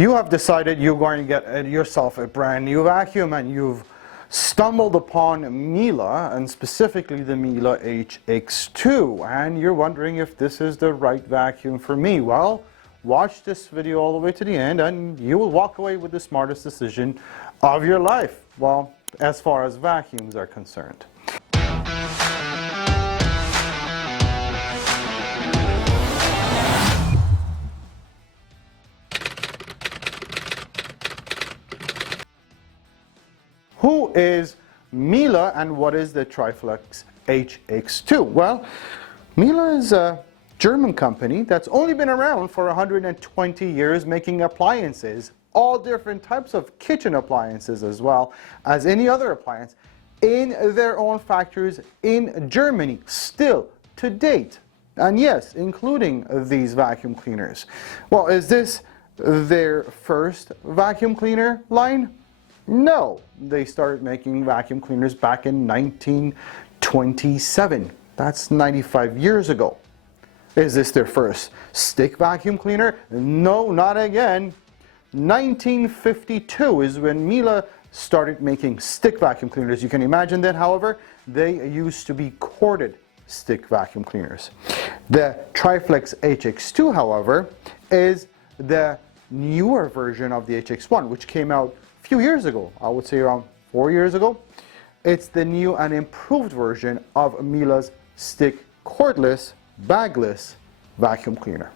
You have decided you're going to get yourself a brand new vacuum, and you've stumbled upon Miele, and specifically the Miele HX2, and you're wondering if this is the right vacuum for me. Well, watch this video all the way to the end and you will walk away with the smartest decision of your life, well, as far as vacuums are concerned. Who is Miele and what is the Triflex HX2? Well, Miele is a German company that's only been around for 120 years, making appliances, all different types of kitchen appliances as well as any other appliance, in their own factories in Germany, still to date. And yes, including these vacuum cleaners. Well, is this their first vacuum cleaner line? No, they started making vacuum cleaners back in 1927. That's 95 years ago. Is this their first stick vacuum cleaner? No, not again. 1952 is when Miele started making stick vacuum cleaners. You can imagine that, however, they used to be corded stick vacuum cleaners. The Triflex HX2, however, is the newer version of the HX1, which came out a few years ago, I would say around 4 years ago. It's the new and improved version of Miele's stick cordless, bagless vacuum cleaner.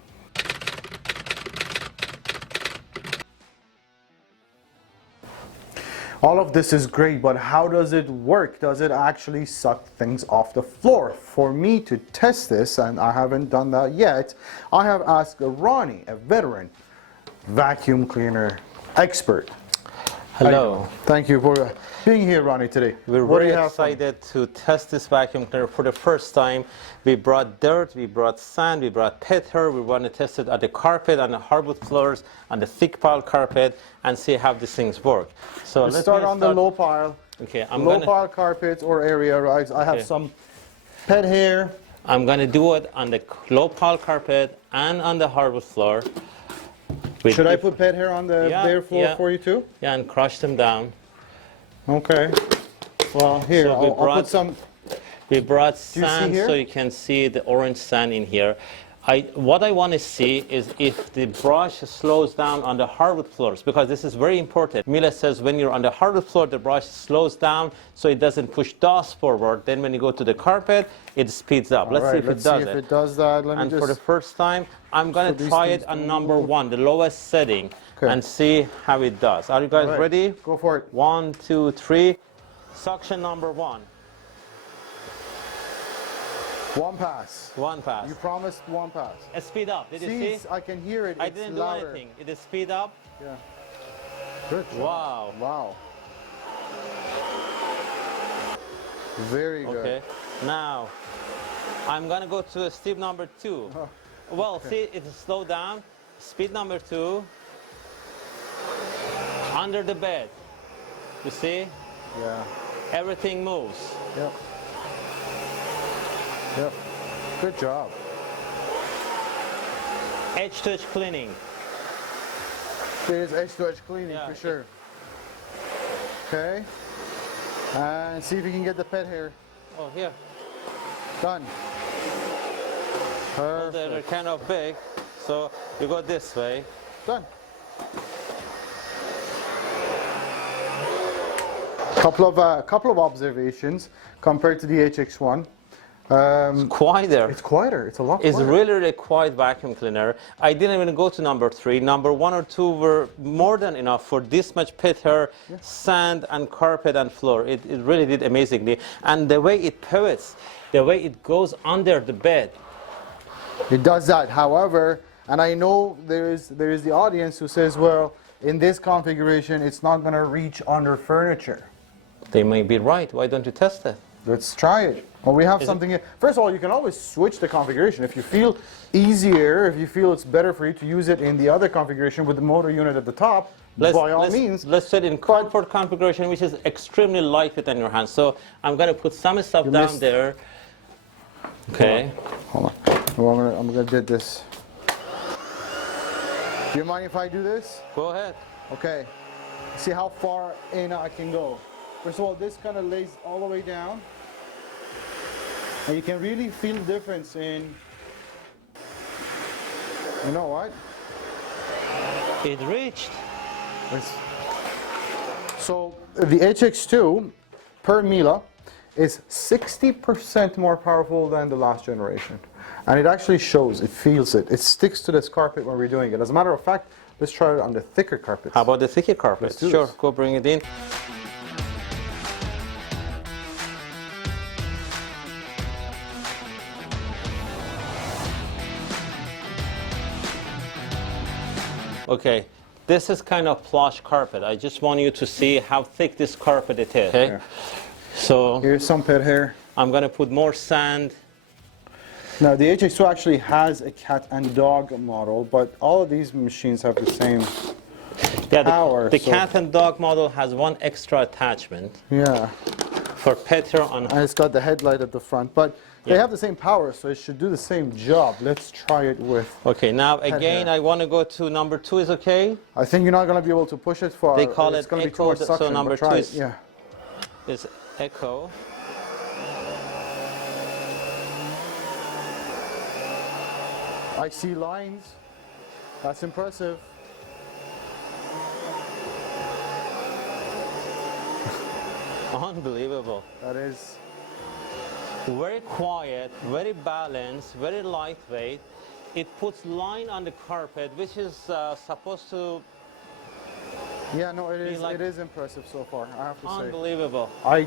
All of this is great, but how does it work? Does it actually suck things off the floor? For me to test this, and I haven't done that yet, I have asked Ronnie, a veteran vacuum cleaner expert. Hello. Thank you for being here, Ronnie, today. We're very excited to test this vacuum cleaner for the first time. We brought dirt, we brought sand, we brought pet hair. We want to test it on the carpet, on the hardwood floors, on the thick pile carpet, and see how these things work. So let's start on the low pile. Okay, low pile carpets or area, right? I have some pet hair. I'm going to do it on the low pile carpet and on the hardwood floor. Should I put pet hair on the bare floor for you too? Yeah, and crush them down. Okay. Well, here, so I'll put some. We brought sand so you can see the orange sand in here. What I want to see is if the brush slows down on the hardwood floors, because this is very important. Miele says when you're on the hardwood floor, the brush slows down so it doesn't push dust forward. Then when you go to the carpet, it speeds up. Let's see if it does it. If it does that. And for the first time, I'm going to try it on number 1, the lowest setting, and see how it does. Are you guys ready? Go for it. 1, 2, 3. Suction number 1. One pass. One pass. You promised one pass. Speed up. Did you see? I can hear it. I didn't do anything. It is speed up. Yeah. Good job. Wow. Wow. Very good. Okay. Now, I'm gonna go to step number 2. Oh. Well, see, it slowed down. Speed number 2. Under the bed. You see? Yeah. Everything moves. Yep. Yep. Good job. Edge to edge cleaning. It is edge to edge cleaning for sure. Okay. And see if you can get the pet hair. Oh, here. Done. Well, they're kind of big, so you go this way. Done. Couple of observations compared to the HX1. It's quieter. It's quieter. It's a lot quieter. It's really a quiet vacuum cleaner. I didn't even go to number 3. Number 1 or 2 were more than enough for this much pet hair, sand, and carpet and floor. It really did amazingly. And the way it pivots, the way it goes under the bed. It does that. However, and I know there is the audience who says, well, in this configuration, it's not going to reach under furniture. They may be right. Why don't you test it? Let's try it. Well, we have something here. First of all, you can always switch the configuration. If you feel easier, if you feel it's better for you to use it in the other configuration with the motor unit at the top, by all means. Let's set in comfort configuration, which is extremely lightweight in your hands. So I'm going to put some stuff down there. Okay. Hold on. Well, I'm going to do this. Do you mind if I do this? Go ahead. Okay. See how far in I can go. First of all, this kind of lays all the way down. And you can really feel the difference in, you know what? It reached. So the HX2 per Miele is 60% more powerful than the last generation. And it actually shows, it feels it. It sticks to this carpet when we're doing it. As a matter of fact, let's try it on the thicker carpets. How about the thicker carpets? Sure, this. go bring it in. Okay, this is kind of plush carpet. I just want you to see how thick this carpet it is. Okay, so here's some pit hair. I'm going to put more sand. Now the HX2 actually has a cat and dog model, but all of these machines have the same power. The cat and dog model has one extra attachment. Yeah. For pet hair on. And it's got the headlight at the front, but they have the same power, so it should do the same job. Let's try it with. Okay, now again, I want to go to number 2 is okay? I think you're not going to be able to push it far. They call it's it going to be too echo, much suction, so number 2 is echo. I see lines. That's impressive. Unbelievable. That is. Very quiet, very balanced, very lightweight. It puts line on the carpet, which is supposed to. Yeah, no, it is. Like, it is impressive so far. I have to say. Unbelievable. I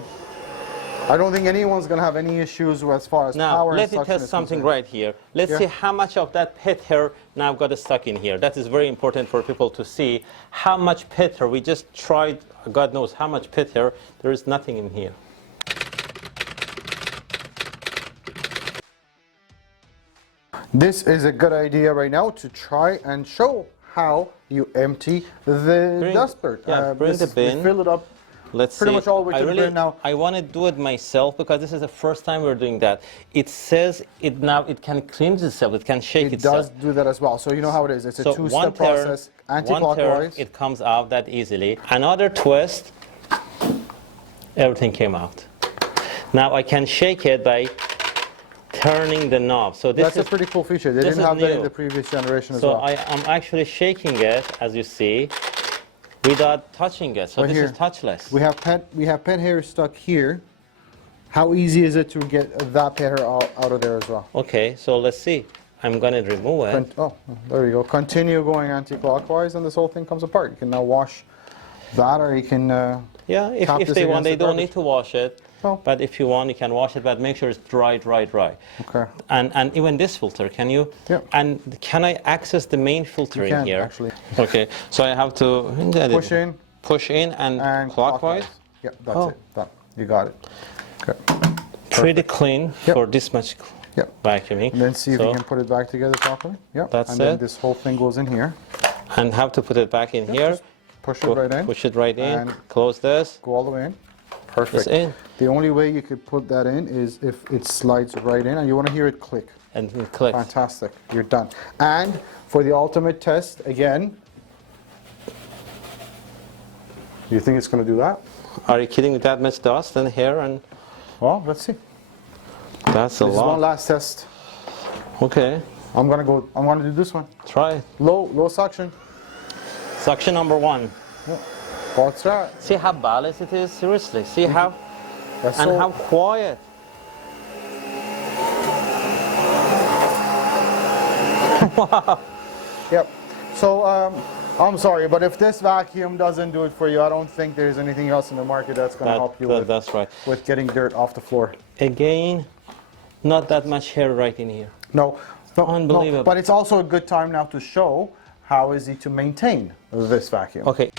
don't think anyone's going to have any issues as far as power and suction. Now, let me test something right here. Let's see how much of that pet hair now got stuck in here. That is very important for people to see how much pet hair. We just tried, God knows how much pet hair. There is nothing in here. This is a good idea right now to try and show how you empty the dustbird. Yeah, bring the bin. Fill it up. Let's pretty see. much all the way to the bin now. I want to do it myself because this is the first time we're doing that. It says it now it can clean itself, it can shake itself. It does do that as well. So you know how it is. It's a two-step process. Anti-clockwise. It comes out that easily. Another twist, everything came out. Now I can shake it by turning the knob. So this That's a pretty cool feature. They didn't have that in the previous generation as well. So I'm actually shaking it, as you see, without touching it. So this is touchless. We have pet hair stuck here. How easy is it to get that pet hair out of there as well? Okay, so let's see. I'm going to remove it. Oh, there you go. Continue going anti-clockwise and this whole thing comes apart. You can now wash that, or you can yeah, if they want, they don't need to wash it. Oh. But if you want, you can wash it, but make sure it's dry. Okay. And even this filter, can you? Yeah. And can I access the main filter in here? Actually. Okay, so I have to push in and clockwise. Yeah, that's it. Done. You got it. Okay. Pretty clean for this much vacuuming. And then see if you can put it back together properly. Yep. That's and then this whole thing goes in here. And have to put it back in here. Push it right in. Push it right in. And close this. Go all the way in. Perfect. It's in. The only way you could put that in is if it slides right in, and you want to hear it click. And it clicks. Fantastic. You're done. And for the ultimate test, again, do you think it's going to do that? Are you kidding with that much dust and hair and? Well, let's see. That's a lot. This is one last test. Okay. I'm gonna do this one. Try it. Low suction. Suction number 1. Yeah. What's that? See how balanced it is? Seriously. See how how quiet. Wow. Yep. So I'm sorry, but if this vacuum doesn't do it for you, I don't think there's anything else in the market that's going to help you with getting dirt off the floor. Again, not that much hair right in here. No, unbelievable. No, but it's also a good time now to show how easy to maintain this vacuum. Okay.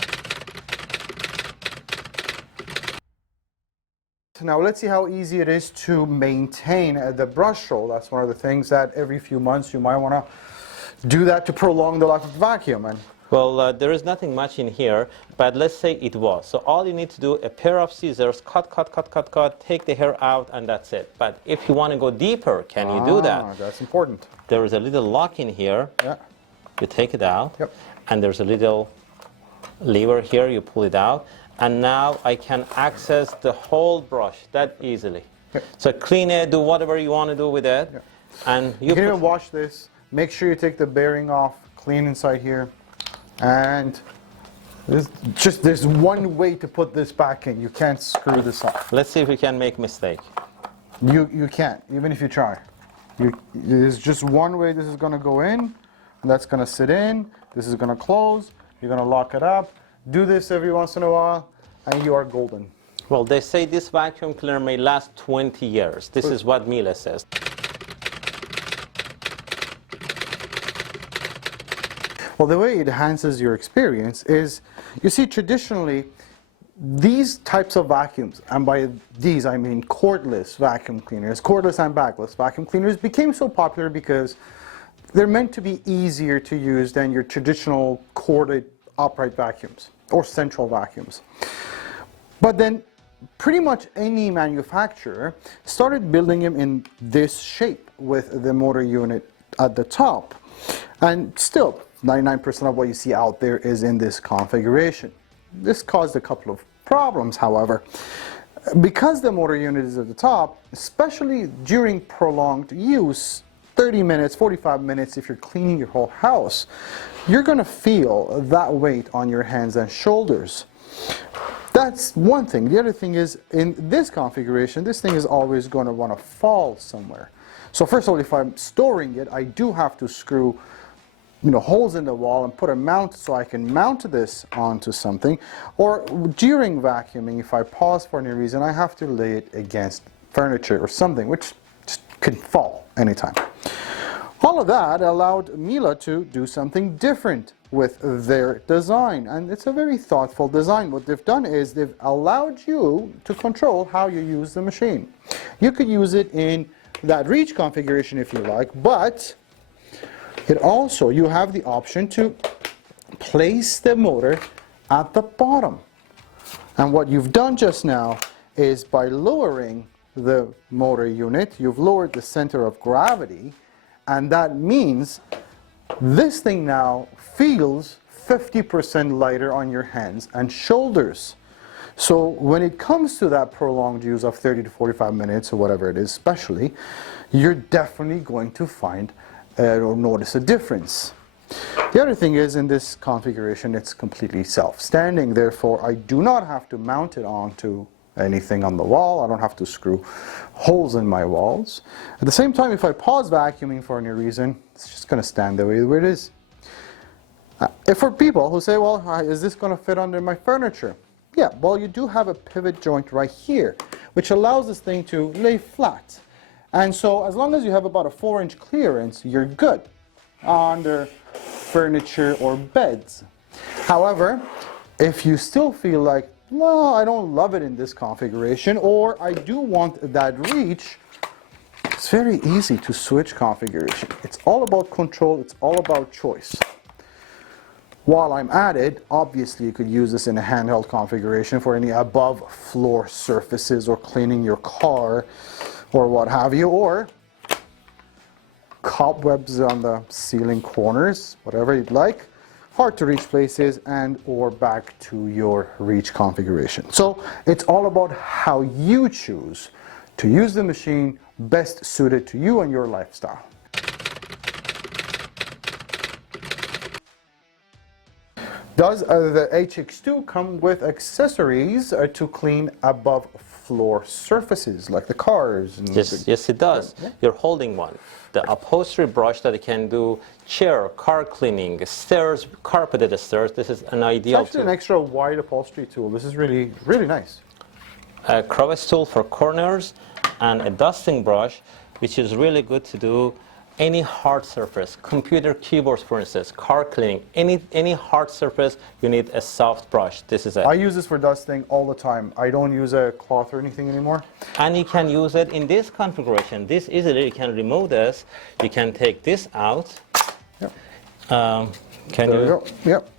Now let's see how easy it is to maintain the brush roll. That's one of the things that every few months you might want to do that to prolong the life of the vacuum. And well, there is nothing much in here, but let's say it was. So all you need to do, a pair of scissors, cut, take the hair out, and that's it. But if you want to go deeper, can you do that? That's important. There is a little lock in here. Yeah. You take it out. Yep. and there's a little lever here, you pull it out, and now I can access the whole brush that easily. Okay. So clean it, do whatever you want to do with it, and you can even wash this. Make sure you take the bearing off, clean inside here, and there's one way to put this back in. You can't screw this off. Let's see if we can make mistake. You can't, even if you try. There's just one way this is going to go in, and that's going to sit in. This is going to close. You're going to lock it up. Do this every once in a while, and you are golden. Well, they say this vacuum cleaner may last 20 years. This is what Miele says. Well, the way it enhances your experience is, you see, traditionally, these types of vacuums, and by these I mean cordless vacuum cleaners, cordless and bagless vacuum cleaners, became so popular because they're meant to be easier to use than your traditional corded upright vacuums or central vacuums. But then pretty much any manufacturer started building them in this shape with the motor unit at the top. And still, 99% of what you see out there is in this configuration. This caused a couple of problems, however. Because the motor unit is at the top, especially during prolonged use, 30 minutes, 45 minutes, if you're cleaning your whole house, you're going to feel that weight on your hands and shoulders. That's one thing. The other thing is, in this configuration, this thing is always going to want to fall somewhere. So first of all, if I'm storing it, I do have to screw holes in the wall and put a mount so I can mount this onto something. Or during vacuuming, if I pause for any reason, I have to lay it against furniture or something, which just could fall anytime. All of that allowed Miele to do something different with their design, and it's a very thoughtful design. What they've done is they've allowed you to control how you use the machine. You could use it in that reach configuration if you like, but it also, you have the option to place the motor at the bottom. And what you've done just now is, by lowering the motor unit, you've lowered the center of gravity, and that means this thing now feels 50% lighter on your hands and shoulders. So when it comes to that prolonged use of 30 to 45 minutes or whatever it is, especially, you're definitely going to find or notice a difference. The other thing is, in this configuration, it's completely self-standing. Therefore, I do not have to mount it onto anything on the wall. I don't have to screw holes in my walls. At the same time, if I pause vacuuming for any reason, it's just going to stand the way it is. If for people who say, well, is this going to fit under my furniture? Yeah, well, you do have a pivot joint right here, which allows this thing to lay flat. And so as long as you have about a 4-inch clearance, you're good under furniture or beds. However, if you still feel like, well, I don't love it in this configuration, or I do want that reach, it's very easy to switch configuration. It's all about control, it's all about choice. While I'm at it, obviously you could use this in a handheld configuration for any above floor surfaces or cleaning your car or what have you, or cobwebs on the ceiling corners, whatever you'd like, hard to reach places, and or back to your reach configuration. So it's all about how you choose to use the machine best suited to you and your lifestyle. Does the HX2 come with accessories to clean above floor surfaces like the cars? And yes, it does. Yeah. You're holding one. The upholstery brush that can do chair, car cleaning, stairs, carpeted stairs. This is an ideal It's actually an extra wide upholstery tool. This is really, really nice. A crevice tool for corners, and a dusting brush, which is really good to do any hard surface, computer keyboards, for instance, car cleaning, any hard surface, you need a soft brush. This is it. I use this for dusting all the time. I don't use a cloth or anything anymore. And you can use it in this configuration. This easily, you can remove this. You can take this out. Yep. Can there you? Go. Yep.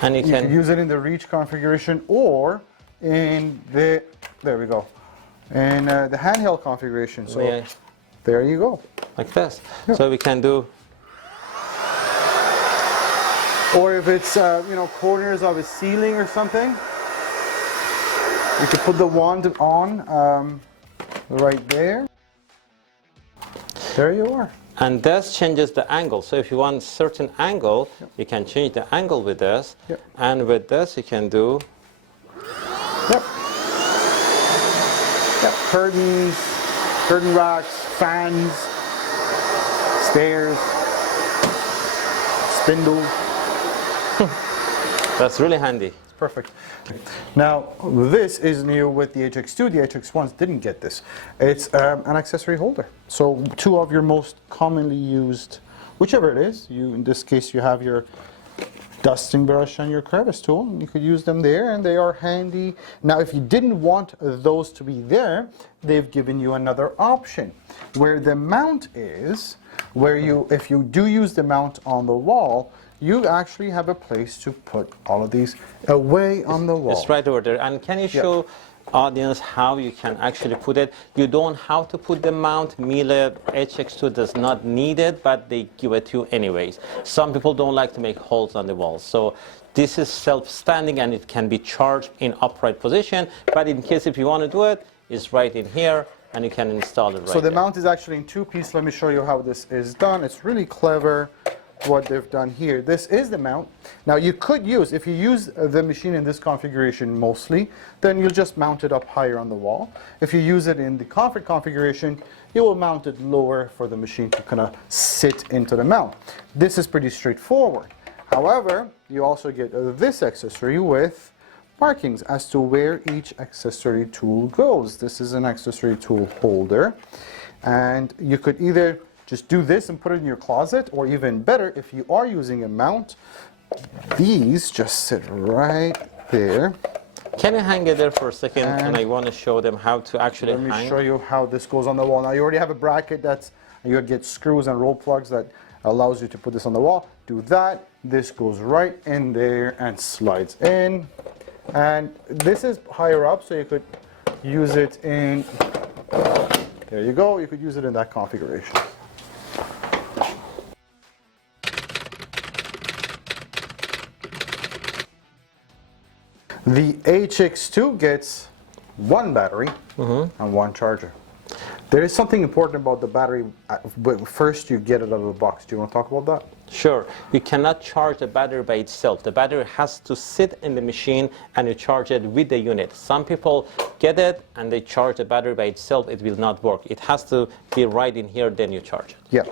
And you can use it in the reach configuration or in the, there we go, in the handheld configuration. So yeah. There you go. Like this. Yep. So we can do Or if it's, you know, corners of a ceiling or something, you can put the wand on right there. There you are. And this changes the angle. So if you want certain angle, you can change the angle with this. And with this, you can do. Yep. Curtains, curtain racks, fans, stairs, spindles. That's really handy. It's perfect. Now, this is new with the HX2. The HX1s didn't get this. It's an accessory holder. So two of your most commonly used, whichever it is, in this case you have your dusting brush and your crevice tool, and you could use them there, and they are handy. Now, if you didn't want those to be there, they've given you another option. Where the mount is, if you do use the mount on the wall, you actually have a place to put all of these away on the wall. It's right over there. And can you show audience how you can actually put it? You don't have to put the mount. Miele HX2 does not need it, but they give it to you anyways. Some people don't like to make holes on the walls. So this is self-standing and it can be charged in upright position. But in case if you want to do it, it's right in here and you can install it right So the there. mount is actually in two pieces. Let me show you how this is done. It's really clever what they've done here. This is the mount. Now you could use, if you use the machine in this configuration mostly, then you'll just mount it up higher on the wall. If you use it in the comfort configuration, you will mount it lower for the machine to kind of sit into the mount. This is pretty straightforward. However, you also get this accessory with markings as to where each accessory tool goes. This is an accessory tool holder, and you could either just do this and put it in your closet, or even better, if you are using a mount, these just sit right there. Can you hang it there for a second? And I want to show them how to actually hang. Let me show you how this goes on the wall. Now you already have a bracket you get screws and roll plugs that allows you to put this on the wall. Do that. This goes right in there and slides in. And this is higher up, so you could use it in, there you go, you could use it in that configuration. The HX2 gets one battery and one charger. There is something important about the battery, but first you get it out of the box. Do you want to talk about that? Sure. You cannot charge the battery by itself. The battery has to sit in the machine and you charge it with the unit. Some people get it and they charge the battery by itself. It will not work. It has to be right in here, then you charge it. Yeah.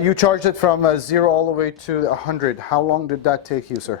You charged it from 0 all the way to 100. How long did that take you, sir?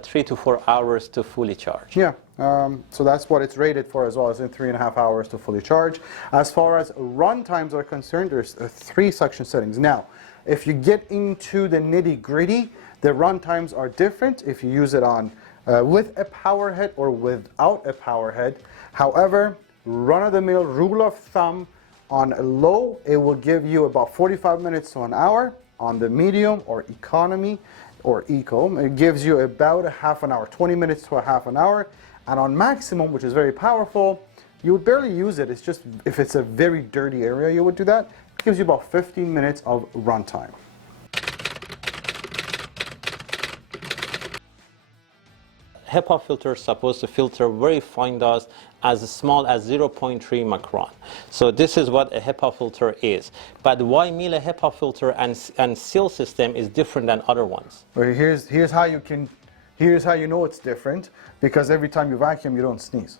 3 to 4 hours to fully charge. Yeah, so that's what it's rated for as well, as in 3.5 hours to fully charge. As far as run times are concerned, there's 3 suction settings. Now, if you get into the nitty-gritty, the run times are different if you use it on with a power head or without a power head. However, run-of-the-mill rule of thumb, on low, it will give you about 45 minutes to an hour. On the medium or economy or eco, it gives you about a half an hour, 20 minutes to a half an hour. And on maximum, which is very powerful, you would barely use it. It's just, if it's a very dirty area, you would do that. It gives you about 15 minutes of runtime. HEPA filter is supposed to filter very fine dust as small as 0.3 micron. So this is what a HEPA filter is. But why Miele HEPA filter and seal system is different than other ones? Well, here's how you know it's different, because every time you vacuum, you don't sneeze.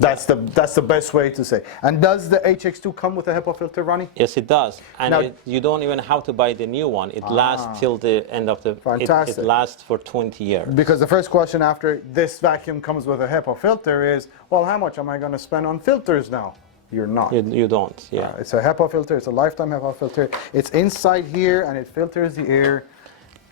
That's the best way to say. And does the HX2 come with a HEPA filter, Ronnie? Yes, it does. And now, you don't even have to buy the new one. It lasts till the end of the... Fantastic. It lasts for 20 years. Because the first question after this vacuum comes with a HEPA filter is, well, how much am I going to spend on filters now? You're not. You don't, yeah. It's a HEPA filter. It's a lifetime HEPA filter. It's inside here, and it filters the air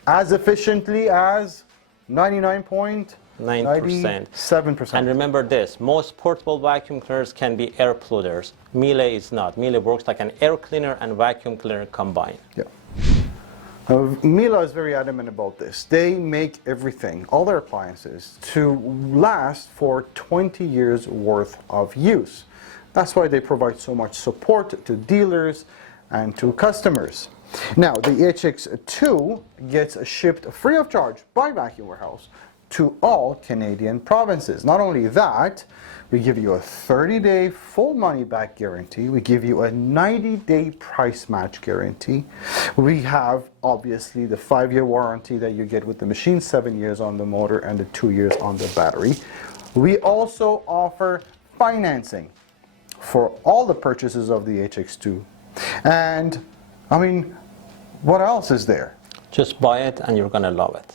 as efficiently as 99.9%. 97%. And remember this, most portable vacuum cleaners can be air polluters. Miele is not. Miele works like an air cleaner and vacuum cleaner combined. Yeah. Miele is very adamant about this. They make everything, all their appliances, to last for 20 years worth of use. That's why they provide so much support to dealers and to customers. Now, the HX2 gets shipped free of charge by Vacuum Warehouse to all Canadian provinces. Not only that, we give you a 30-day full money-back guarantee. We give you a 90-day price match guarantee. We have, obviously, the 5-year warranty that you get with the machine, 7 years on the motor and the 2 years on the battery. We also offer financing for all the purchases of the HX2. And, I mean, what else is there? Just buy it and you're going to love it.